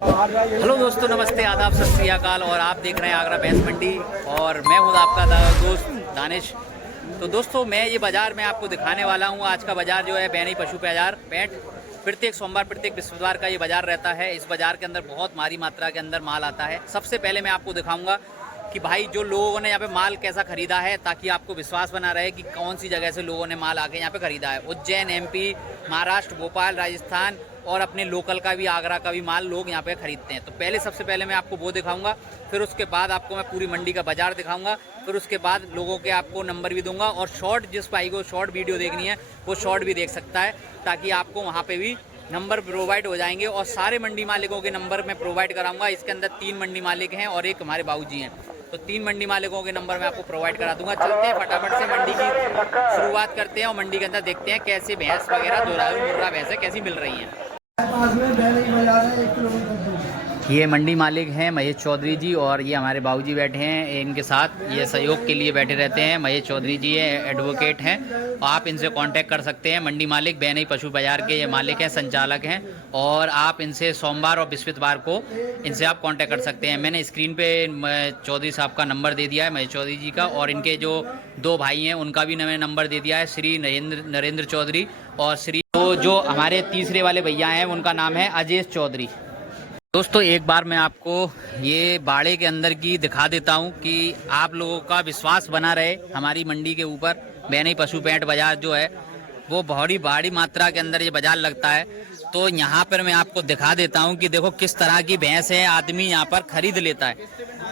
Hello दोस्तों, नमस्ते, आदाब, सत श्री अकाल। और आप देख रहे हैं आगरा भैंस मंडी और मैं हूँ आपका दोस्त दानिश। तो दोस्तों, मैं ये बाज़ार में आपको दिखाने वाला हूँ। आज का बाज़ार जो है बैनी पशु बाज़ार पेंट, प्रत्येक सोमवार प्रत्येक बृहस्पतिवार का ये बाज़ार रहता है। इस बाज़ार के अंदर बहुत भारी मात्रा के अंदर माल आता है। सबसे पहले मैं आपको दिखाऊंगा कि भाई जो लोगों ने यहाँ पे माल कैसा खरीदा है, ताकि आपको विश्वास बना रहे कि कौन सी जगह से लोगों ने माल आके यहाँ पे खरीदा है। उज्जैन, एमपी, महाराष्ट्र, भोपाल, राजस्थान और अपने लोकल का भी, आगरा का भी माल लोग यहाँ पे खरीदते हैं। तो सबसे पहले मैं आपको वो दिखाऊंगा, फिर उसके बाद आपको मैं पूरी मंडी का बाजार दिखाऊंगा, फिर उसके बाद लोगों के आपको नंबर भी दूंगा। और शॉर्ट, जिस भाई को शॉर्ट वीडियो देखनी है वो शॉर्ट भी देख सकता है, ताकि आपको वहाँ पे भी नंबर प्रोवाइड हो जाएंगे। और सारे मंडी मालिकों के नंबर मैं प्रोवाइड कराऊंगा। इसके अंदर 3 मंडी मालिक हैं और एक हमारे बाबूजी हैं, तो 3 मंडी मालिकों के नंबर मैं आपको प्रोवाइड करा दूंगा। चलते हैं फटाफट से मंडी की शुरुआत करते हैं और मंडी के अंदर देखते हैं कैसे भैंस वगैरह, दुधारू मुर्रा भैंसें कैसी मिल रही हैं। ये मंडी मालिक हैं महेश चौधरी जी, और ये हमारे बाबूजी बैठे हैं इनके साथ। ये सहयोग के लिए बैठे रहते हैं। महेश चौधरी जी एडवोकेट हैं, आप इनसे कांटेक्ट कर सकते हैं। मंडी मालिक बैनी पशु बाजार के ये मालिक हैं, संचालक हैं, और आप इनसे सोमवार और बृहस्पतिवार को इनसे आप कांटेक्ट कर सकते हैं। मैंने स्क्रीन पे चौधरी साहब का नंबर दे दिया है, महेश चौधरी जी का, और इनके जो 2 भाई हैं उनका भी मैंने नंबर दे दिया है, श्री नरेंद्र चौधरी और श्री, तो जो हमारे तीसरे वाले भैया हैं उनका नाम है अजय चौधरी। दोस्तों, एक बार मैं आपको ये बाड़े के अंदर की दिखा देता हूँ कि आप लोगों का विश्वास बना रहे हमारी मंडी के ऊपर। बैनी पशु पेंट बाजार जो है वो बहुत ही भारी मात्रा के अंदर ये बाजार लगता है। तो यहाँ पर मैं आपको दिखा देता हूँ कि देखो किस तरह की भैंस है, आदमी यहाँ पर खरीद लेता है।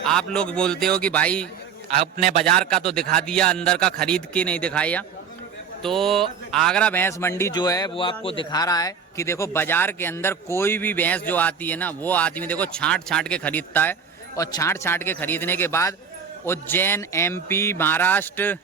आप लोग बोलते हो कि भाई अपने बाजार का तो दिखा दिया, अंदर का खरीद के नहीं दिखाया। तो आगरा भैंस मंडी जो है वो आपको दिखा रहा है कि देखो बाजार के अंदर कोई भी भैंस जो आती है ना, वो आदमी देखो छांट के खरीदता है। और छांट के खरीदने के बाद उज्जैन, एमपी, महाराष्ट्र,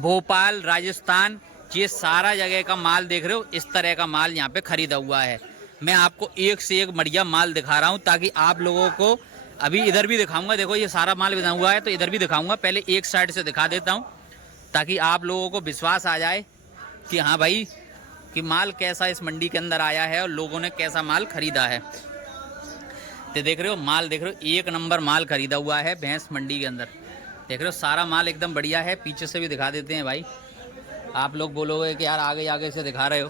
भोपाल, राजस्थान, ये सारा जगह का माल देख रहे हो, इस तरह का माल यहाँ पे खरीदा हुआ है। मैं आपको एक से एक बढ़िया माल दिखा रहा हूँ, ताकि आप लोगों को, अभी इधर भी दिखाऊंगा, देखो ये सारा माल बना हुआ है, तो इधर भी दिखाऊंगा। पहले एक साइड से दिखा देता हूँ, ताकि आप लोगों को विश्वास आ जाए कि हाँ भाई, कि माल कैसा इस मंडी के अंदर आया है और लोगों ने कैसा माल खरीदा है। तो देख रहे हो माल, देख रहे हो एक नंबर माल खरीदा हुआ है भैंस मंडी के अंदर। देख रहे हो सारा माल एकदम बढ़िया है। पीछे से भी दिखा देते हैं भाई, आप लोग बोलोगे कि यार आगे आगे से दिखा रहे हो,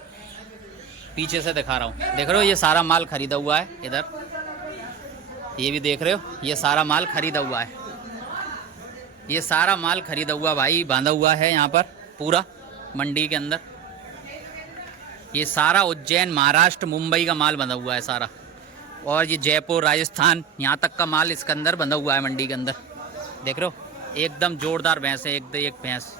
पीछे से दिखा रहा हूँ। देख रहे हो ये सारा माल खरीदा हुआ है। इधर ये भी देख रहे हो, ये सारा माल खरीदा हुआ है। ये सारा माल खरीदा हुआ भाई, बांधा हुआ है यहाँ पर पूरा मंडी के अंदर। ये सारा उज्जैन, महाराष्ट्र, मुंबई का माल बंधा हुआ है सारा, और ये जयपुर, राजस्थान, यहाँ तक का माल इसके अंदर बंधा हुआ है मंडी के अंदर। देख रहे हो एकदम जोरदार भैंस है, एक भैंस।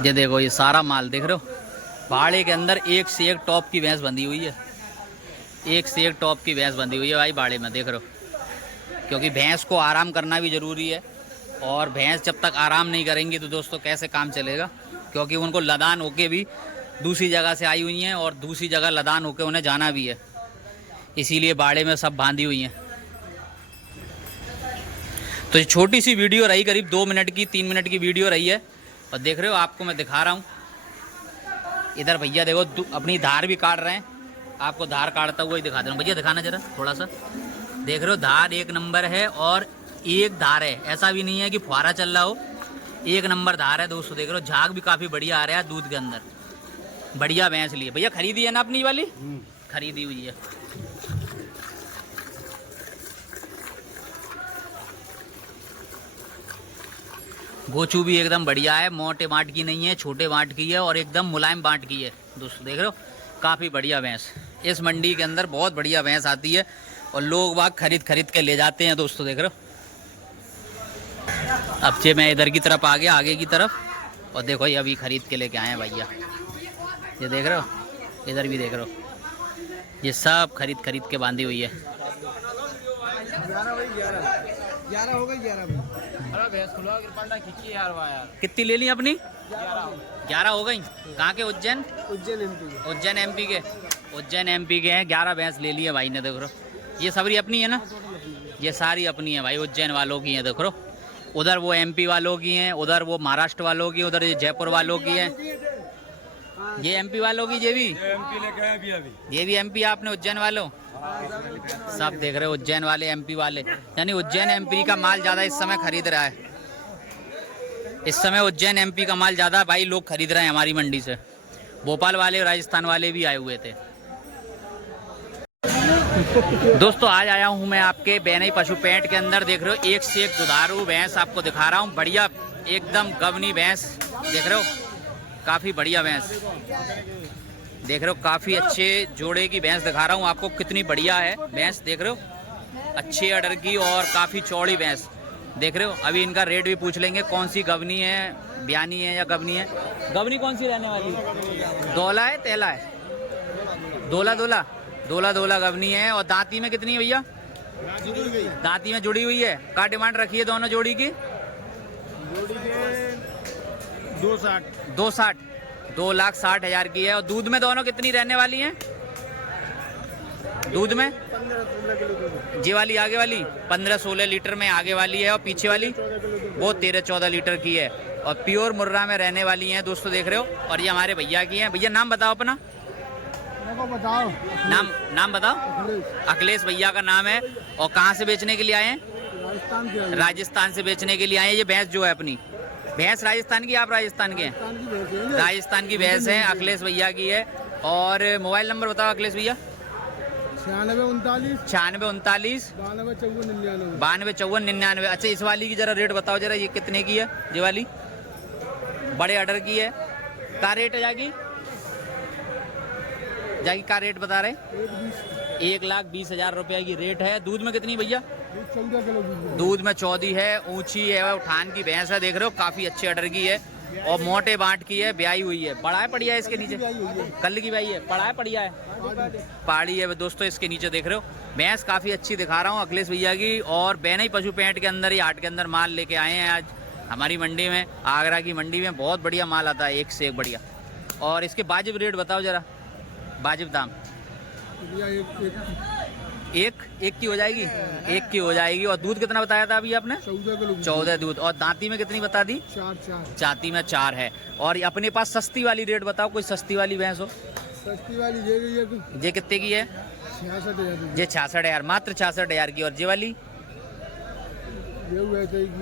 ये देखो ये सारा माल देख रहे हो, बाड़े के अंदर एक से एक टॉप की भैंस बंधी हुई है, एक से एक टॉप की भैंस बंधी हुई है भाई बाड़े में। देख रहे हो, क्योंकि भैंस को आराम करना भी ज़रूरी है, और भैंस जब तक आराम नहीं करेंगी तो दोस्तों कैसे काम चलेगा। क्योंकि उनको लदान होके भी दूसरी जगह से आई हुई हैं, और दूसरी जगह लदान होके उन्हें जाना भी है, इसीलिए बाड़े में सब बांधी हुई हैं। तो ये छोटी सी वीडियो रही, करीब 2 मिनट की, 3 मिनट की वीडियो रही है। और देख रहे हो आपको मैं दिखा रहा हूँ, इधर भैया देखो अपनी धार भी काट रहे हैं। आपको धार काटता हुआ ही दिखा दे रहा हूँ। भैया दिखाना जरा थोड़ा सा। देख रहे हो धार एक नंबर है, और एक धार है, ऐसा भी नहीं है कि फुहारा चल रहा हो, एक नंबर धार है दोस्तों। देख रहे हो झाग भी काफ़ी बढ़िया आ रहा है दूध के अंदर। बढ़िया भैंस लिए भैया, खरीदी है ना अपनी वाली? खरीदी हुई है। गोचू भी एकदम बढ़िया है, मोटे बांट की नहीं है, छोटे बांट की है, और एकदम मुलायम बांट की है दोस्तों। देख रहे हो काफ़ी बढ़िया भैंस। इस मंडी के अंदर बहुत बढ़िया भैंस आती है, और लोग बाग खरीद के ले जाते हैं दोस्तों। देख रहे हो, अब से मैं इधर की तरफ आ गया, आगे की तरफ, और देखो ये अभी खरीद के लेके आए हैं भैया। ये देख रहे हो, इधर भी देख रहे हो, ये सब खरीद के बांधी हुई है। 11 हो गई, 11 कितनी ले ली अपनी? 11 हो गई। कहाँ के? उज्जैन एमपी के। उज्जैन एमपी के हैं। 11 भैंस ले ली है भाई ने। देख रहे हो ये सबरी अपनी है ना, ये सारी अपनी है भाई, उज्जैन वालों की है। देख रहे हो उधर वो एमपी वालों की हैं, उधर वो महाराष्ट्र वालों की, उधर ये जयपुर वालों की हैं। ये एमपी वालों की, ये भी ये भी एमपी आपने उज्जैन वालों सब देख रहे हो, उज्जैन वाले एमपी वाले, यानी उज्जैन एमपी का माल ज़्यादा इस समय खरीद रहा है। इस समय उज्जैन एमपी का माल ज़्यादा भाई लोग खरीद रहे हैं हमारी मंडी से। भोपाल वाले और राजस्थान वाले भी आए हुए थे। दोस्तों आज आया हूँ मैं आपके बेनई पशु पेंट के अंदर, देख रहे हो एक से एक दुधारू भैंस आपको दिखा रहा हूँ। बढ़िया एकदम गवनी भैंस देख रहे हो, काफ़ी बढ़िया भैंस देख रहे हो, काफ़ी अच्छे जोड़े की भैंस दिखा रहा हूँ आपको। कितनी बढ़िया है भैंस देख रहे हो, अच्छे अडर की और काफ़ी चौड़ी भैंस देख रहे हो। अभी इनका रेट भी पूछ लेंगे, कौन सी गवनी है, ब्यानी है या गवनी है। गवनी कौन सी रहने वाली है? दोला है तेला है? दोला दोला दोला दोला गवनी है। और दांती में कितनी है भैया? दांती में जुड़ी हुई है। क्या डिमांड रखी है दोनों जोड़ी की? 260 2,60,000 की है। और दूध में दोनों कितनी रहने वाली हैं? दूध में 15-16 किलो। ये वाली आगे वाली 15-16 लीटर में आगे वाली है, और पीछे वाली वो 13-14 लीटर की है, और प्योर मुर्रा में रहने वाली हैं दोस्तों देख रहे हो। और ये हमारे भैया की हैं। भैया नाम बताओ अपना, बताओ नाम बताओ। अखिलेश भैया का नाम है। और कहाँ से बेचने के लिए आए हैं? राजस्थान से बेचने के लिए आए हैं। ये भैंस जो है अपनी भैंस राजस्थान की, आप राजस्थान के हैं? राजस्थान की भैंस है, अखिलेश भैया की है। और मोबाइल नंबर बताओ अखिलेश भैया। 96 39 92 54 99। अच्छा इस वाली की जरा रेट बताओ जरा, ये कितने की है? ये वाली बड़े ऑर्डर की है, का रेट है जागी का रेट बता रहे? 1,20,000 रुपये की रेट है। दूध में कितनी भैया? 14 किलो। दूध में 14 है, ऊंची है, उठान की भैंस है देख रहे हो, काफी अच्छे ऑर्डर की है और मोटे बांट की है, ब्याई हुई है। पड़ा है बढ़िया है इसके नीचे, कल की भाई है, पड़ा है बढ़िया है, पहाड़ी है दोस्तों इसके नीचे देख रहे हो। भैंस काफी अच्छी दिखा रहा हूँ अखिलेश भैया की। और बेनई पशु पेंट के अंदर ही हाट के अंदर माल लेके आए हैं आज हमारी मंडी में, आगरा की मंडी में। बहुत बढ़िया माल आता है, एक से एक बढ़िया। और इसके वाजिब रेट बताओ जरा, वाजिब दाम। एक की हो जाएगी, एक की हो जाएगी। और दूध कितना बताया था अभी आपने? 14 किलो। 14 दूध। और दांती में कितनी बता दी? 4। चाती में 4 है। और अपने पास सस्ती वाली रेट बताओ, कोई सस्ती वाली भैंस हो? सस्ती वाली ये कितने की है? 66,000। ये 66,000, मात्र 66,000 की। और ये वाली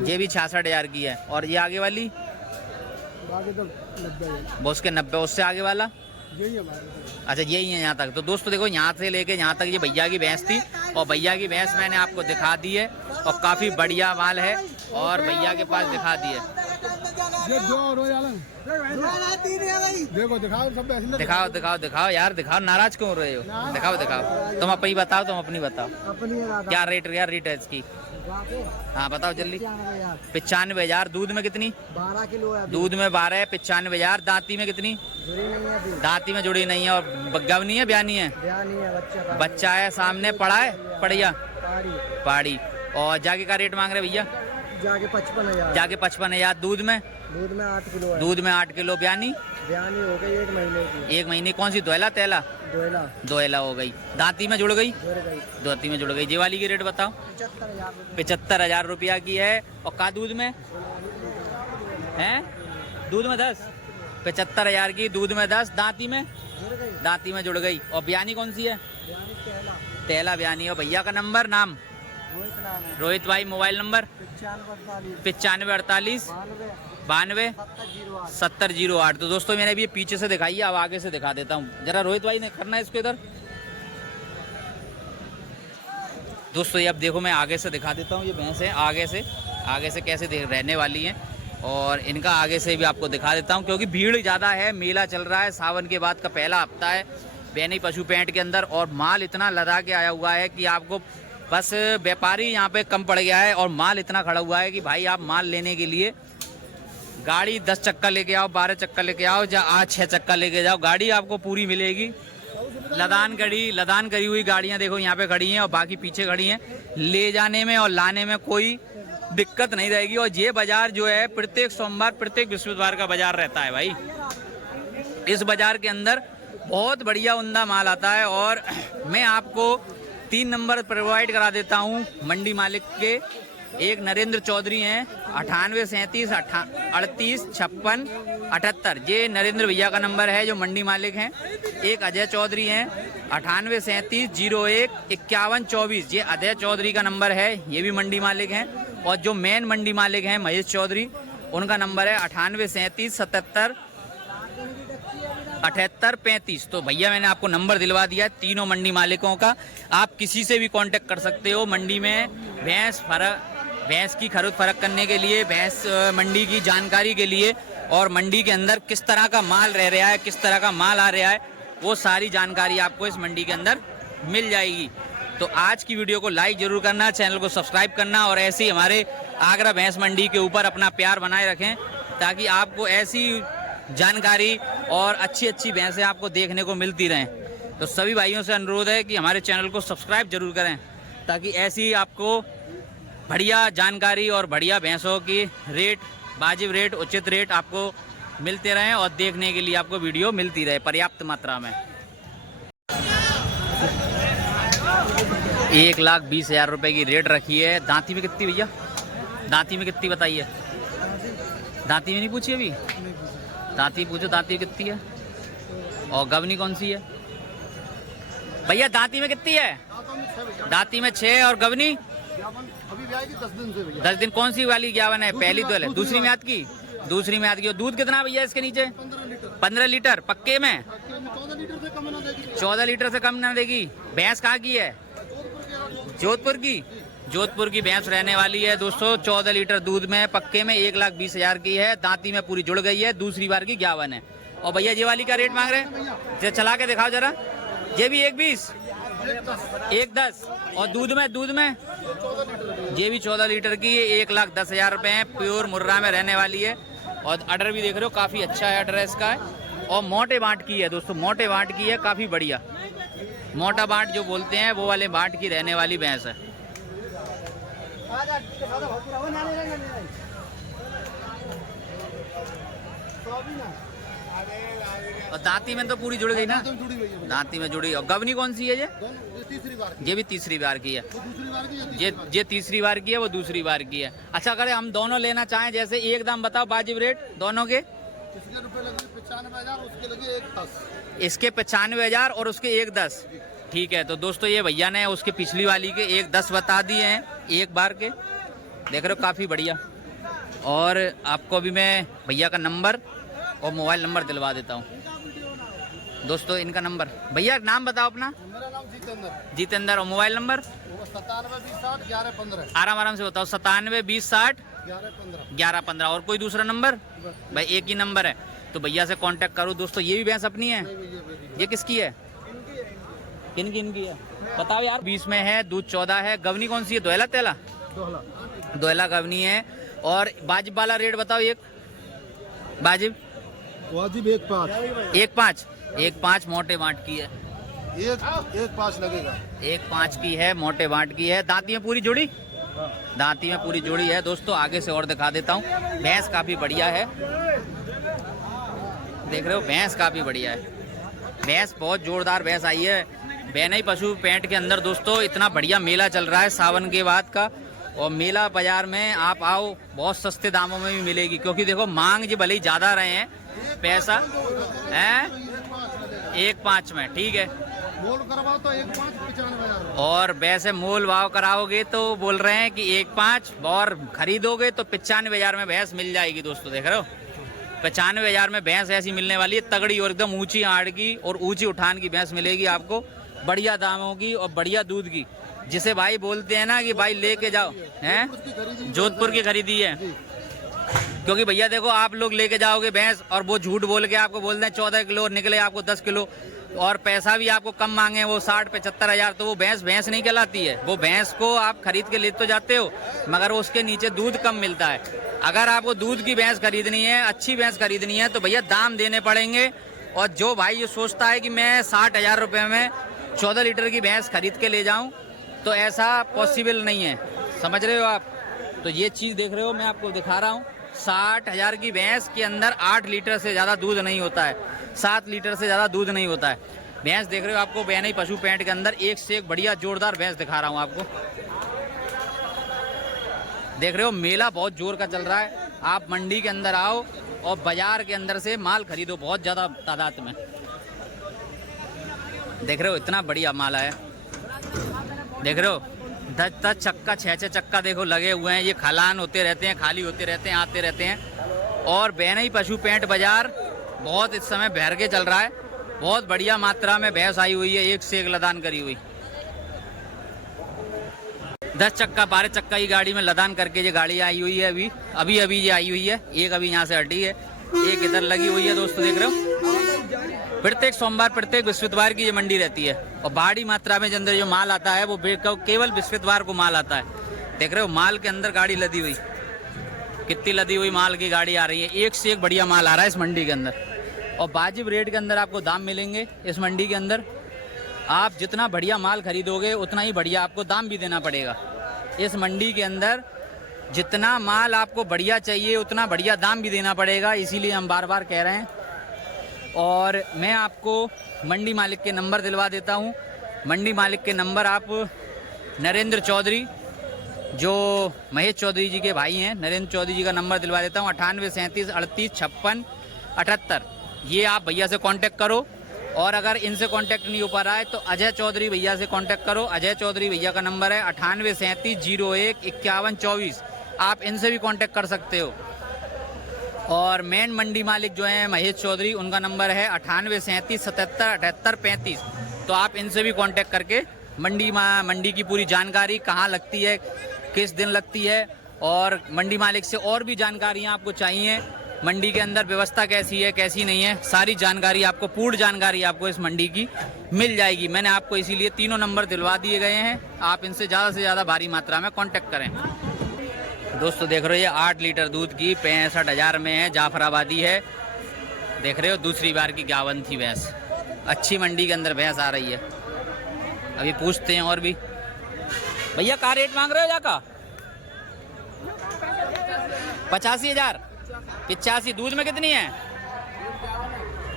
ये भी 66,000 की है। और ये आगे वाली बाकी तो 90,000। वो उसके 90। उससे आगे वाला? यही है हमारे। अच्छा यही है यहाँ तक। तो दोस्तों देखो यहाँ से लेके यहाँ तक ये भैया की भैंस थी, और भैया की भैंस मैंने आपको दिखा दी है, और काफ़ी बढ़िया माल है, और भैया के पास दिखा दी है। दिखाओ दिखाओ दिखाओ यार, दिखाओ, नाराज क्यों हो रहे हो? दिखाओ दिखाओ, तुम अपनी बताओ, तुम अपनी बताओ क्या रेट है इसकी? हाँ बताओ जल्दी। 95,000। दूध में कितनी? 12 किलो है। दूध में 12 है, 95,000। दांती में कितनी? दांती में जुड़ी नहीं है। और गवनी है ब्यानी है? बच्चा है सामने, पड़ा है बढ़िया पहाड़ी। और जाके का रेट मांग रहे भैया? जाके 55,000। जाके 55,000। दूध में 8 किलो है। दूध में 8 किलो। ब्यानी हो गई 1 महीने की। 1 महीने। कौन सी? दोयला तेला? दोयला हो गई। दांती में जुड़ गई? दांती में जुड़ गई। ये वाली की रेट बताओ? 75,000 रुपया की है। और का दूध में है? दूध में 10। 75,000 की, दूध में 10। दांती में जुड़ गई। और ब्यानी कौन सी है? तेला ब्यानी। और भैया का नंबर, नाम? रोहित भाई। Mobile number? 9548 92 7008। तो दोस्तों मैंने अभी पीछे से दिखाई है, अब आगे से दिखा देता हूँ जरा। रोहित भाई ने करना है इसको इधर। दोस्तों ये अब देखो मैं आगे से दिखा देता हूँ, ये भैंस है आगे से कैसे रहने वाली हैं, और इनका आगे से भी आपको दिखा देता हूँ, क्योंकि भीड़ ज़्यादा है, मेला चल रहा है, सावन के बाद का पहला हफ्ता है बेनई पशु पेंट के अंदर। और माल इतना लदा के आया हुआ है कि आपको बस व्यापारी यहाँ पे कम पड़ गया है, और माल इतना खड़ा हुआ है कि भाई आप माल लेने के लिए गाड़ी 10 चक्का लेके आओ, 12 चक्का लेके आओ, या 6 चक्का लेके जाओ, गाड़ी आपको पूरी मिलेगी। लदान करी हुई गाड़ियाँ देखो यहाँ पे खड़ी हैं, और बाकी पीछे खड़ी हैं। ले जाने में और लाने में कोई दिक्कत नहीं रहेगी। और ये बाजार जो है प्रत्येक सोमवार, प्रत्येक बृहस्पतिवार का बाजार रहता है भाई। इस बाजार के अंदर बहुत बढ़िया उम्दा माल आता है। और मैं आपको 3 नंबर प्रोवाइड करा देता हूँ मंडी मालिक के, एक नरेंद्र चौधरी हैं 98 37 38 56 78, ये नरेंद्र भैया का नंबर है जो मंडी मालिक हैं। एक अजय चौधरी हैं 98 37 01 51 24, ये अजय चौधरी का नंबर है, ये भी मंडी मालिक हैं। और जो मेन मंडी मालिक हैं महेश चौधरी, उनका नंबर है 98 37 77 78 35। तो भैया मैंने आपको नंबर दिलवा दिया है तीनों मंडी मालिकों का, आप किसी से भी कांटेक्ट कर सकते हो। मंडी में भैंस की खरीद फरोख्त करने के लिए, भैंस मंडी की जानकारी के लिए, और मंडी के अंदर किस तरह का माल रह रहा है, किस तरह का माल आ रहा है, वो सारी जानकारी आपको इस मंडी के अंदर मिल जाएगी। तो आज की वीडियो को लाइक जरूर करना, चैनल को सब्सक्राइब करना, और ऐसे ही हमारे आगरा भैंस मंडी के ऊपर अपना प्यार बनाए रखें, ताकि आपको ऐसी जानकारी और अच्छी अच्छी भैंसें आपको देखने को मिलती रहें। तो सभी भाइयों से अनुरोध है कि हमारे चैनल को सब्सक्राइब जरूर करें, ताकि ऐसी आपको बढ़िया जानकारी और बढ़िया भैंसों की रेट, वाजिब रेट, उचित रेट आपको मिलते रहें, और देखने के लिए आपको वीडियो मिलती रहे पर्याप्त मात्रा में। 1,20,000 रुपए की रेट रखी है। दांती में कितनी भैया, दांती में कितनी बताइए? दांती में नहीं पूछी अभी, दांती पूछो, दांती में कितनी है? और गवनी कौन सी है भैया? दांती में कितनी है? दांती में 6, और गवनी अभी आएगी 10 दिन से भैया। 10 दिन। कौन सी वाली 51 है? पहली तो है, दूसरी म्याद की, दूसरी म्याद की। और दूध कितना भैया इसके नीचे? 15 लीटर पक्के में। 14 लीटर से कम ना देगी। भैंस कहाँ की है? जोधपुर की। जोधपुर की भैंस रहने वाली है दोस्तों। 14 लीटर दूध में पक्के में 1,20,000 की है। दांती में पूरी जुड़ गई है, दूसरी बार की 51 है। और भैया ये वाली का रेट मांग रहे हैं? चला के दिखाओ जरा। ये भी 1,20, 1,10। और दूध में ये भी 14 लीटर की 1,10,000 रुपए है। प्योर मुर्रा में रहने वाली है, और अडर भी देख रहे हो काफी अच्छा है, अडर इसका है। और मोटे बांट की है दोस्तों, मोटे बांट की है, काफी बढ़िया। मोटा बांट जो बोलते हैं वो वाले बांट की रहने वाली भैंस है। और दांती में तो पूरी जुड़ गई ना? दांती में जुड़ी। और गवनी कौन सी है ये? ये भी तीसरी बार की है। ये तीसरी बार की है, वो दूसरी बार की है। अच्छा, अगर हम दोनों लेना चाहें, जैसे एक दाम बताओ वाजिब रेट दोनों के? इसके रुपए लगे 95,000, उसके लगे 1,10। इसके 95,000 और उसके 1,10। ठीक है। तो दोस्तों ये भैया ने उसके पिछली वाली के 1,10 बता दिए हैं एक बार के, देख रहे हो काफी बढ़िया। और आपको अभी मैं भैया का नंबर और मोबाइल नंबर दिलवा देता हूँ दोस्तों। इनका नंबर, भैया नाम बताओ अपना। मेरा नाम जितेंद्र। और मोबाइल नंबर? 97 20 60 11 15। आराम से बताओ। 97 20 60 11 15। और कोई दूसरा नंबर? भाई एक ही नंबर है, तो भैया से कांटेक्ट करो दोस्तों। ये भी भैंस अपनी है? ये किसकी है? इनकी है, बताओ यार। 20 में है, दूध 14 है। गवनी कौन सी है? दोहला तेला? दोहला गवनी है। और वाजिब वाला रेट बताओ। एक वाजिब 1,5 1,5 मोटे बांट की है। 1,5 लगेगा। 1,5 की है, मोटे बांट की है। दांती में पूरी जुड़ी? दांती में पूरी जुड़ी है दोस्तों। आगे से और दिखा देता हूँ। भैंस काफी बढ़िया है, देख रहे हो, भैंस काफी बढ़िया है। भैंस बहुत जोरदार भैंस आई है। बेनई पशु पेंट के अंदर दोस्तों इतना बढ़िया मेला चल रहा है सावन के बाद का। और मेला बाजार में आप आओ, बहुत सस्ते दामों में भी मिलेगी, क्योंकि देखो मांग जी भले ही ज्यादा रहे हैं, पैसा है 1,5 में। ठीक है। मोल करवाओ तो 1,5 95,000। और वैसे मोल भाव कराओगे तो बोल रहे हैं कि 1,5, और खरीदोगे तो 95,000 में भैंस मिल जाएगी दोस्तों। देख रहे हो 95,000 में भैंस ऐसी मिलने वाली है, तगड़ी और एकदम ऊंची आड़ की और ऊंची उठान की भैंस मिलेगी आपको, बढ़िया दामों की और बढ़िया दूध की। जिसे भाई बोलते हैं ना कि भाई लेके जाओ, हैं जोधपुर की खरीदी है। क्योंकि भैया देखो, आप लोग लेके जाओगे भैंस और वो झूठ बोल के आपको बोल दें 14 किलो, निकले आपको 10 किलो, और पैसा भी आपको कम मांगे, वो 60-75 हजार, तो वो भैंस नहीं कहलाती है। वो भैंस को आप खरीद के ले तो जाते हो, मगर उसके नीचे दूध कम मिलता है। अगर आपको दूध की भैंस खरीदनी है, अच्छी भैंस खरीदनी है, तो भैया दाम देने पड़ेंगे। और जो भाई ये सोचता है कि मैं 60,000 रुपये में 14 लीटर की भैंस खरीद के ले जाऊं, तो ऐसा पॉसिबल नहीं है, समझ रहे हो आप। तो ये चीज़ देख रहे हो, मैं आपको दिखा रहा हूँ। 60,000 की भैंस के अंदर 8 लीटर से ज़्यादा दूध नहीं होता है, 7 लीटर से ज़्यादा दूध नहीं होता है। भैंस देख रहे हो, आपको बेनई पशु पेंट के अंदर एक से एक बढ़िया जोरदार भैंस दिखा रहा हूँ आपको। देख रहे हो मेला बहुत जोर का चल रहा है। आप मंडी के अंदर आओ और बाजार के अंदर से माल खरीदो बहुत ज़्यादा तादाद में। देख रहे हो इतना बढ़िया माल है। देख रहे हो 10-10 चक्का 6-6 चक्का देखो लगे हुए हैं। ये खलान होते रहते हैं, खाली होते रहते हैं, आते रहते हैं। और बेनई पशु पेंट बाजार बहुत इस समय भर के चल रहा है। बहुत बढ़िया मात्रा में भैंस आई हुई है, एक से एक लदान करी हुई। 10 चक्का 12 चक्का की गाड़ी में लदान करके ये गाड़ी आई हुई है। अभी ये आई हुई है। एक अभी यहाँ से हटी है, एक इधर लगी हुई है। दोस्तों देख रहे हो प्रत्येक सोमवार प्रत्येक बृहस्पतिवार की ये मंडी रहती है। और भारी मात्रा में अंदर जो माल आता है वो केवल बृहस्पतिवार को माल आता है। देख रहे हो माल के अंदर गाड़ी लदी हुई, कितनी लदी हुई माल की गाड़ी आ रही है। एक से एक बढ़िया माल आ रहा है इस मंडी के अंदर। और वाजिब रेट के अंदर आपको दाम मिलेंगे इस मंडी के अंदर। आप जितना बढ़िया माल खरीदोगे उतना ही बढ़िया आपको दाम भी देना पड़ेगा। इस मंडी के अंदर जितना माल आपको बढ़िया चाहिए उतना बढ़िया दाम भी देना पड़ेगा, इसीलिए हम बार बार कह रहे हैं। और मैं आपको मंडी मालिक के नंबर दिलवा देता हूँ। मंडी मालिक के नंबर आप नरेंद्र चौधरी, जो महेश चौधरी जी के भाई हैं, नरेंद्र चौधरी जी का नंबर दिलवा देता हूँ 98 37 38 56 78। ये आप भैया से कांटेक्ट करो। और अगर इनसे कांटेक्ट नहीं हो पा रहा है तो अजय चौधरी भैया से कांटेक्ट करो। अजय चौधरी भैया का नंबर है 98 37 01 51 24। आप इनसे भी कांटेक्ट कर सकते हो। और मेन मंडी मालिक जो हैं महेश चौधरी, उनका नंबर है 98 37 77 78 35। तो आप इनसे भी कांटेक्ट करके मंडी की पूरी जानकारी, कहाँ लगती है, किस दिन लगती है, और मंडी मालिक से और भी जानकारियाँ आपको चाहिए, मंडी के अंदर व्यवस्था कैसी है कैसी नहीं है, सारी जानकारी आपको, पूर्ण जानकारी आपको इस मंडी की मिल जाएगी। मैंने आपको इसीलिए तीनों नंबर दिलवा दिए गए हैं। आप इनसे ज़्यादा से ज़्यादा भारी मात्रा में कांटेक्ट करें। दोस्तों देख रहे हो ये 8 लीटर दूध की 65,000 में है, जाफराबादी है। देख रहे हो दूसरी बार की गावन थी भैंस। अच्छी मंडी के अंदर भैंस आ रही है। अभी पूछते हैं और भी। भैया क्या रेट मांग रहे हो जाका? 85,000। 85 दूध में कितनी है?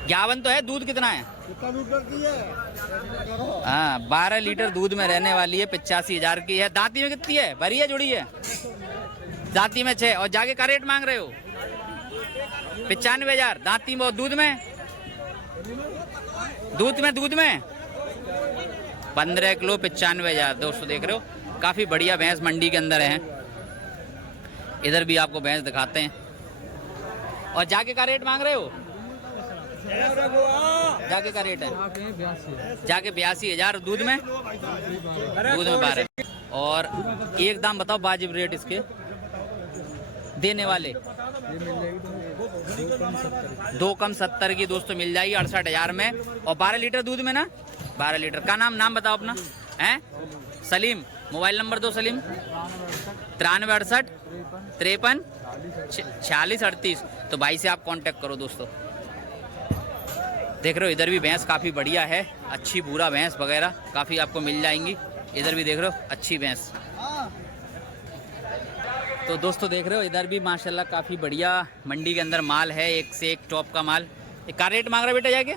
51 तो है, दूध कितना है? हाँ 12 लीटर दूध में रहने वाली है, 85,000 की है। दांती में कितनी है? भरी है जुड़ी है? दांती में 6। और जाके का रेट मांग रहे हो? 95,000 दांती में। और दूध में 15 किलो 95,000। दोस्तों देख रहे हो काफी बढ़िया भैंस मंडी के अंदर है। इधर भी आपको भैंस दिखाते हैं। और जाके का रेट मांग रहे हो? जाके का रेट है? जाके 82,000। दूध में 12। और एक दाम बताओ वाजिब रेट इसके देने वाले। 2 कम 70 की दोस्तों मिल जाएगी 68,000 में। और 12 लीटर दूध में ना, 12 लीटर का। नाम बताओ अपना। हैं सलीम। मोबाइल नंबर दो सलीम। 93 68 53 46 38। तो भाई से आप कांटेक्ट करो दोस्तों। देख रहे हो इधर भी भैंस काफ़ी बढ़िया है, अच्छी बूरा भैंस वगैरह काफ़ी आपको मिल जाएंगी। इधर भी देख रहे हो अच्छी भैंस। तो दोस्तों देख रहे हो इधर भी माशाल्लाह काफ़ी बढ़िया मंडी के अंदर माल है, एक से एक टॉप का माल। का रेट मांग रहे बेटा जाके?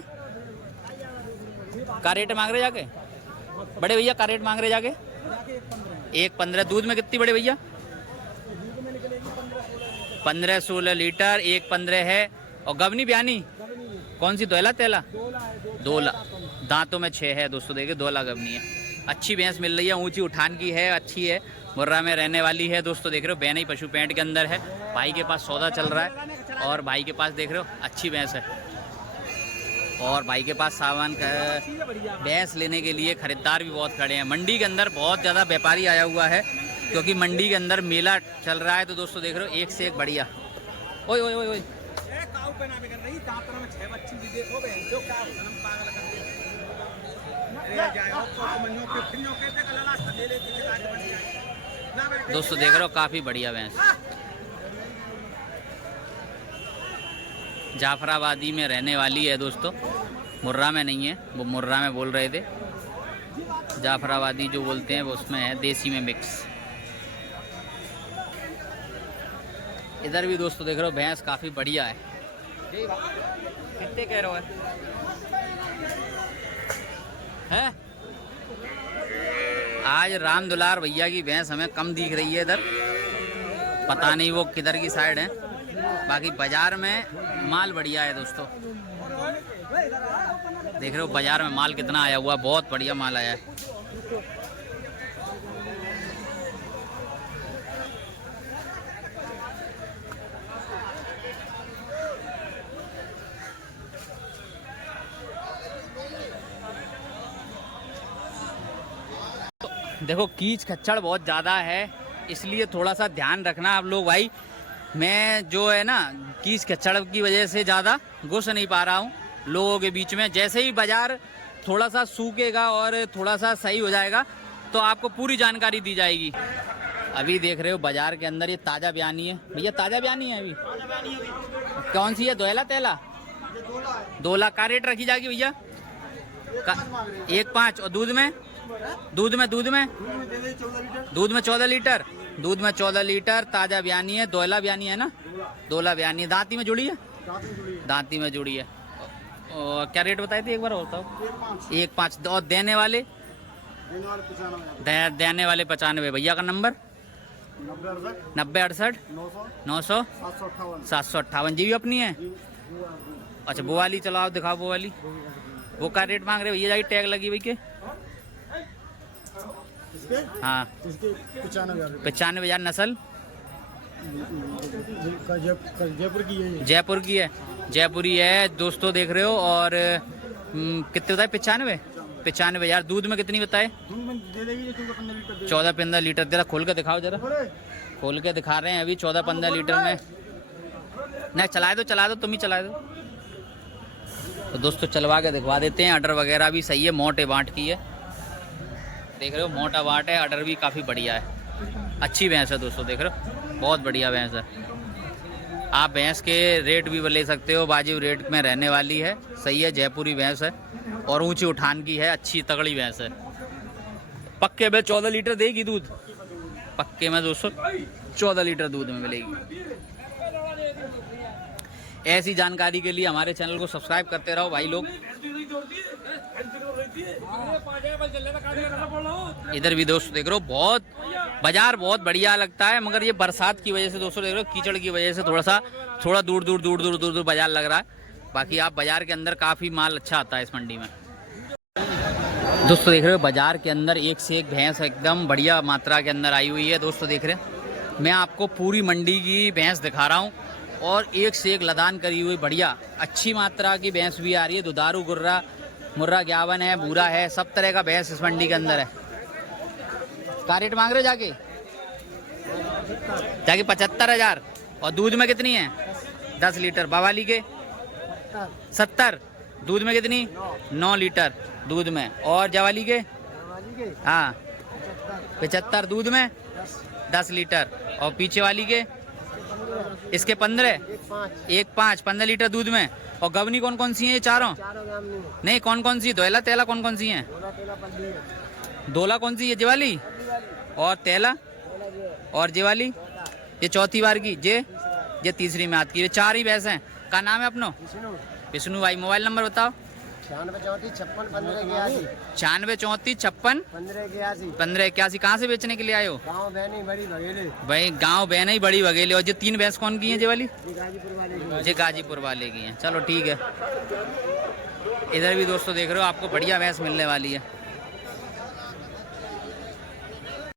का रेट मांग रहे जाके? बड़े भैया का रेट मांग रहे जाके? 1.15। दूध में कितनी बड़े भैया? 15-16 लीटर। 1.15 है। और गवनी ब्यानी कौन सी? दोला तेला? दोला। दांतों में 6 है दोस्तों। देखिए दोला गवनी है। अच्छी भैंस मिल रही है, ऊंची उठान की है, अच्छी है, मुर्रा में रहने वाली है। दोस्तों देख रहे हो बेनई पशु पेंट के अंदर है। भाई के पास सौदा चल रहा है और भाई के पास देख रहे हो अच्छी भैंस है। और भाई के पास सामान भैंस लेने के लिए खरीदार भी बहुत खड़े हैं। मंडी के अंदर बहुत ज़्यादा व्यापारी आया हुआ है क्योंकि मंडी के अंदर मेला चल रहा है। तो दोस्तों देख रहे हो एक से एक बढ़िया। ओए ओए ओए ओए दोस्तों देख रहे हो काफ़ी बढ़िया भैंस। जाफराबादी में रहने वाली है दोस्तों, मुर्रा में नहीं है। वो मुर्रा में बोल रहे थे, जाफराबादी जो बोलते हैं वो उसमें है, देसी में मिक्स। इधर भी दोस्तों देख रहे हो भैंस काफ़ी बढ़िया है। कितने कह रहे हो है? आज राम दुलार भैया की भैंस हमें कम दिख रही है इधर। पता नहीं वो किधर की साइड है। बाकी बाजार में माल बढ़िया है दोस्तों, देख रहे हो बाजार में माल कितना आया हुआ, बहुत बढ़िया माल आया है। देखो कीच खच्चड़ बहुत ज़्यादा है, इसलिए थोड़ा सा ध्यान रखना आप लोग भाई। मैं जो है ना कीच खच्चड़ की वजह से ज़्यादा घुस नहीं पा रहा हूँ लोगों के बीच में। जैसे ही बाज़ार थोड़ा सा सूखेगा और थोड़ा सा सही हो जाएगा तो आपको पूरी जानकारी दी जाएगी। अभी देख रहे हो बाज़ार के अंदर ये ताज़ा बयानी है भैया, ताज़ा बयानी है अभी। कौन सी है, दोयला तेला? 2 लाख का रेट रखी जाएगी भैया? 1.5। और दूध में 14 लीटर। दूध में 14 लीटर ताज़ा बयानी है, दोयला बयानी है ना? दोला बयानी है। दांती में जुड़ी है? दांती में जुड़ी है। और क्या रेट बताए थे एक बार और बताओ? 1.5। और देने वाले 95। भैया का नंबर 9068 900 758। जी भी अपनी है? अच्छा वो वाली चलो आप दिखाओ वो वाली। वो का रेट मांग रहे भैया? जाइए टैग लगी हुई के। हाँ 95,000। नस्ल जयपुर की है, जयपुरी है दोस्तों देख रहे हो। और कितने बताए? 95,000। दूध में कितनी बताए? 14-15 लीटर। जरा खोल के दिखाओ, जरा खोल के दिखा रहे हैं अभी 14-15 लीटर में। नहीं चला दो तुम ही चला दो। तो दोस्तों चलवा के दिखवा देते हैं। अडर वगैरह भी सही है, मोटे बांट की है, देख रहे हो मोटा बांट है। अडर भी काफ़ी बढ़िया है, अच्छी भैंस है दोस्तों, देख रहे हो बहुत बढ़िया भैंस है। आप भैंस के रेट भी ले सकते हो, वाजिब रेट में रहने वाली है, सही है। जयपुरी भैंस है और ऊंची उठान की है, अच्छी तगड़ी भैंस है। पक्के में 14 लीटर देगी दूध, पक्के में दोस्तों 14 लीटर दूध में मिलेगी। ऐसी जानकारी के लिए हमारे चैनल को सब्सक्राइब करते रहो भाई लोग। इधर भी दोस्तों देख रहे हो बहुत बाजार बहुत बढ़िया लगता है, मगर ये बरसात की वजह से दोस्तों देख रहे हो कीचड़ की वजह से थोड़ा दूर बाजार लग रहा है। बाकी आप बाजार के अंदर काफ़ी माल अच्छा आता है इस मंडी में। दोस्तों देख रहे हो बाजार के अंदर एक से एक भैंस एकदम बढ़िया मात्रा के अंदर आई हुई है। दोस्तों देख रहे हैं मैं आपको पूरी मंडी की भैंस दिखा रहा हूँ और एक से एक लदान करी हुई बढ़िया अच्छी मात्रा की भैंस भी आ रही है। दुधारू गुर्रा मुर्रा ग्यावन है, बूरा है, सब तरह का भैंस इस मंडी के अंदर है। क्या रेट मांग रहे जाके 75,000। और दूध में कितनी है? 10 लीटर। बवाली के 70। दूध में कितनी? 9 लीटर दूध में। और जवाली के? हाँ 75 दूध में 10 लीटर। और पीछे वाली के? इसके 15 लीटर दूध में। और गवनी कौन कौन सी हैं ये चारों? नहीं कौन कौन सी? दोयला तेला कौन कौन सी हैं? दोला कौन सी है? जेवाली और तेला और जेवाली ये चौथी बार की, ये तीसरी में आती है। 4 ही भैंस हैं। क्या नाम है अपनो? विष्णु भाई। मोबाइल नंबर बताओ। 9634561581। कहाँ से बेचने के लिए आए हो? भाई गाँव बहन ही बड़ी बघेले। और ये 3 भैंस कौन की हैं? ये वाली ये गाजीपुर वाले की हैं। चलो ठीक है। इधर भी दोस्तों देख रहे हो आपको बढ़िया भैंस मिलने वाली है।